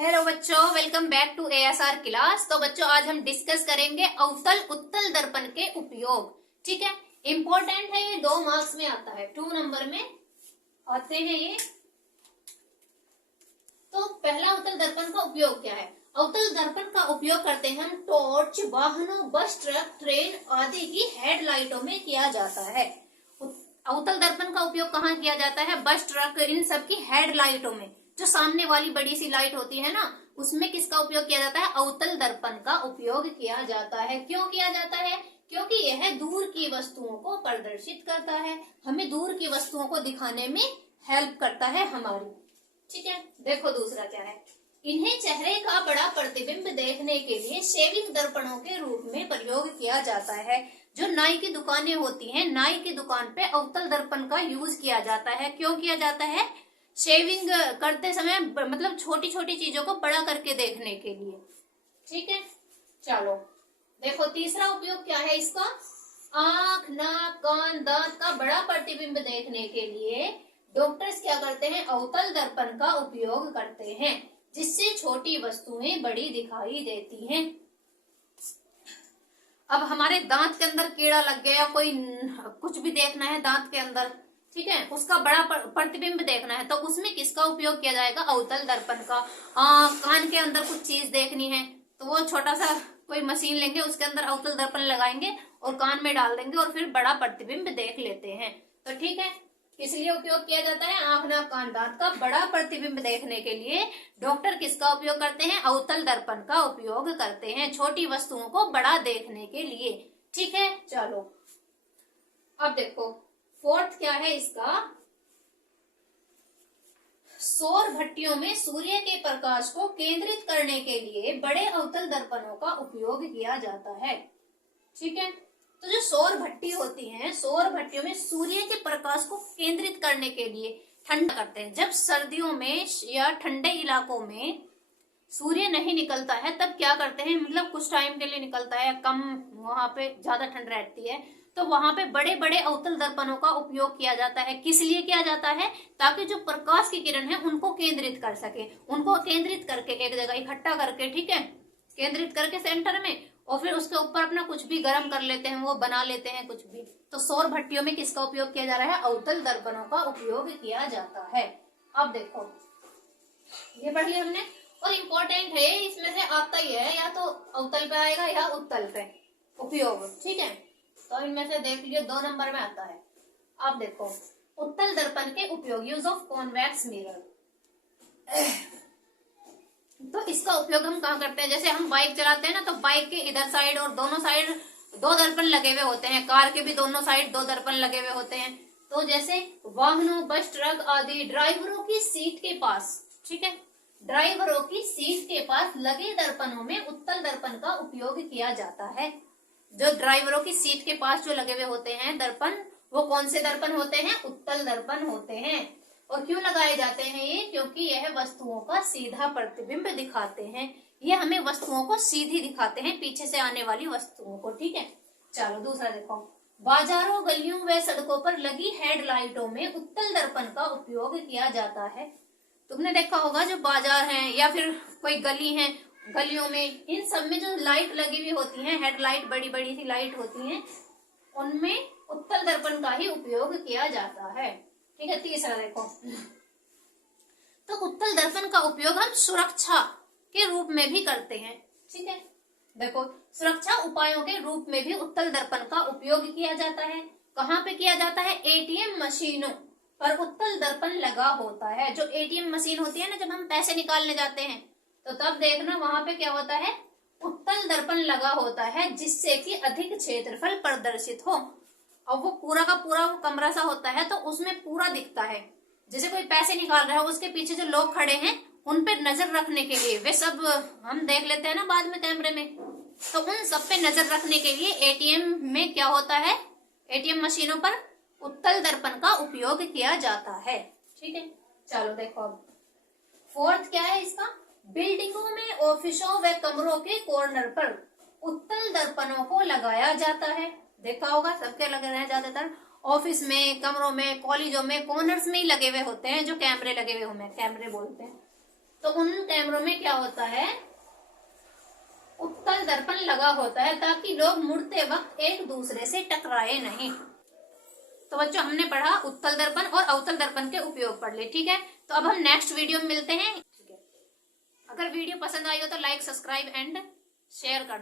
Hello बच्चों, welcome back to ASR class. तो बच्चों आज हम डिस्कस करेंगे अवतल उत्तल दर्पण के उपयोग। ठीक है, इंपॉर्टेंट है, ये 2 मार्क्स में आता है, 2 नंबर में आते हैं ये। तो पहला उत्तल दर्पण का उपयोग क्या है? अवतल दर्पण का उपयोग करते हैं हम टॉर्च, वाहनों, बस, ट्रक, ट्रेन आदि की हेडलाइटों में किया जाता है। अवतल दर्पण का उपयोग कहाँ किया जाता है? बस, ट्रक, इन सब की हेडलाइटों में। जो सामने वाली बड़ी सी लाइट होती है ना, उसमें किसका उपयोग किया जाता है? अवतल दर्पण का उपयोग किया जाता है। क्यों किया जाता है? क्योंकि यह दूर की वस्तुओं को प्रदर्शित करता है, हमें दूर की वस्तुओं को दिखाने में हेल्प करता है हमारी। ठीक है, देखो दूसरा क्या है। इन्हें चेहरे का बड़ा प्रतिबिंब देखने के लिए शेविंग दर्पणों के रूप में प्रयोग किया जाता है। जो नाई की दुकानें होती हैं, नाई की दुकान पे अवतल दर्पण का यूज किया जाता है। क्यों किया जाता है? शेविंग करते समय मतलब छोटी छोटी चीजों को बड़ा करके देखने के लिए। ठीक है, चलो देखो तीसरा उपयोग क्या है इसका। आंख, नाक, कान, दांत का बड़ा प्रतिबिंब देखने के लिए डॉक्टर्स क्या करते हैं? अवतल दर्पण का उपयोग करते हैं, जिससे छोटी वस्तुएं बड़ी दिखाई देती हैं। अब हमारे दांत के अंदर कीड़ा लग गया, कोई कुछ भी देखना है दांत के अंदर, ठीक है, उसका बड़ा प्रतिबिंब देखना है, तो उसमें किसका उपयोग किया जाएगा? अवतल दर्पण का। कान के अंदर कुछ चीज देखनी है तो वो छोटा सा कोई मशीन लेंगे, उसके अंदर अवतल दर्पण लगाएंगे और कान में डाल देंगे और फिर बड़ा प्रतिबिंब देख लेते हैं। तो ठीक है, किस लिए उपयोग किया जाता है? आंख, नाक, कान, दांत का बड़ा प्रतिबिंब देखने के लिए डॉक्टर किसका उपयोग करते हैं? अवतल दर्पण का उपयोग करते हैं, छोटी वस्तुओं को बड़ा देखने के लिए। ठीक है, चलो अब देखो फोर्थ क्या है इसका। सौर भट्टियों में सूर्य के प्रकाश को केंद्रित करने के लिए बड़े अवतल दर्पणों का उपयोग किया जाता है। ठीक है, तो जो सौर भट्टी होती हैं, सौर भट्टियों में सूर्य के प्रकाश को केंद्रित करने के लिए ठंडा करते हैं। जब सर्दियों में या ठंडे इलाकों में सूर्य नहीं निकलता है तब क्या करते हैं, मतलब कुछ टाइम के लिए निकलता है, कम वहां पे ज्यादा ठंड रहती है, तो वहां पे बड़े बड़े अवतल दर्पणों का उपयोग किया जाता है। किस लिए किया जाता है? ताकि जो प्रकाश की किरण है उनको केंद्रित कर सके, उनको केंद्रित करके एक जगह इकट्ठा करके, ठीक है, केंद्रित करके सेंटर में, और फिर उसके ऊपर अपना कुछ भी गर्म कर लेते हैं, वो बना लेते हैं कुछ भी। तो सौर भट्टियों में किसका उपयोग किया जा रहा है? अवतल दर्पणों का उपयोग किया जाता है। अब देखो ये पढ़ लिया हमने, और इम्पोर्टेंट है, इसमें से आता ही है, या तो अवतल पे आएगा या उत्तल पे उपयोग। ठीक है, तो इनमें से देख लीजिए 2 नंबर में आता है। अब देखो उत्तल दर्पण के उपयोग, यूज ऑफ कॉन्वेक्स मिरर। तो इसका उपयोग हम कहाँ करते हैं? जैसे हम बाइक चलाते हैं ना, तो बाइक के इधर साइड और दोनों साइड 2 दर्पण लगे हुए होते हैं, कार के भी दोनों साइड 2 दर्पण लगे हुए होते हैं। तो जैसे वाहनों, बस, ट्रक आदि ड्राइवरों की सीट के पास, ठीक है, ड्राइवरों की सीट के पास लगे दर्पणों में उत्तल दर्पण का उपयोग किया जाता है। जो ड्राइवरों की सीट के पास जो लगे हुए होते हैं दर्पण, वो कौन से दर्पण होते हैं? उत्तल दर्पण होते हैं। और क्यों लगाए जाते हैं ये? क्योंकि यह वस्तुओं का सीधा प्रतिबिंब दिखाते हैं, ये हमें वस्तुओं को सीधी दिखाते हैं, पीछे से आने वाली वस्तुओं को। ठीक है, चलो दूसरा देखो। बाजारों, गलियों व सड़कों पर लगी हेडलाइटों में उत्तल दर्पण का उपयोग किया जाता है। तुमने देखा होगा जो बाजार है या फिर कोई गली है, गलियों में इन सब में जो लाइट लगी हुई होती है, हेडलाइट, बड़ी बड़ी सी लाइट होती है, उनमें उत्तल दर्पण का ही उपयोग किया जाता है। ठीक है, तीसरा देखो। तो उत्तल दर्पण का उपयोग हम सुरक्षा के रूप में भी करते हैं। ठीक है, देखो सुरक्षा उपायों के रूप में भी उत्तल दर्पण का उपयोग किया जाता है। कहाँ पे किया जाता है? एटीएम मशीनों पर उत्तल दर्पण लगा होता है। जो एटीएम मशीन होती है ना, जब हम पैसे निकालने जाते हैं तो तब देखना वहां पे क्या होता है? उत्तल दर्पण लगा होता है, जिससे कि अधिक क्षेत्रफल प्रदर्शित हो। और वो पूरा का पूरा वो कमरा सा होता है, तो उसमें पूरा दिखता है। जैसे कोई पैसे निकाल रहा है, उसके पीछे जो लोग खड़े हैं उन पे नजर रखने के लिए, वे सब हम देख लेते हैं ना बाद में कैमरे में, तो उन सब पे नजर रखने के लिए एटीएम में क्या होता है? एटीएम मशीनों पर उत्तल दर्पण का उपयोग किया जाता है। ठीक है, चलो देखो अब फोर्थ क्या है इसका। बिल्डिंगों में, ऑफिसों व कमरों के कॉर्नर पर उत्तल दर्पणों को लगाया जाता है। देखा होगा सबके लगे रहे, ज्यादातर ऑफिस में, कमरों में, कॉलेजों में, कॉर्नर्स में ही लगे हुए होते हैं जो कैमरे लगे हुए होते हैं, कैमरे बोलते हैं। तो उन कैमरों में क्या होता है, उत्तल दर्पण लगा होता है ताकि लोग मुड़ते वक्त एक दूसरे से टकराए नहीं। तो बच्चों हमने पढ़ा उत्तल दर्पण और अवतल दर्पण के उपयोग पढ़ लिए, ठीक है। तो अब हम नेक्स्ट वीडियो में मिलते हैं, ठीक है। अगर वीडियो पसंद आई हो तो लाइक, सब्सक्राइब एंड शेयर करना।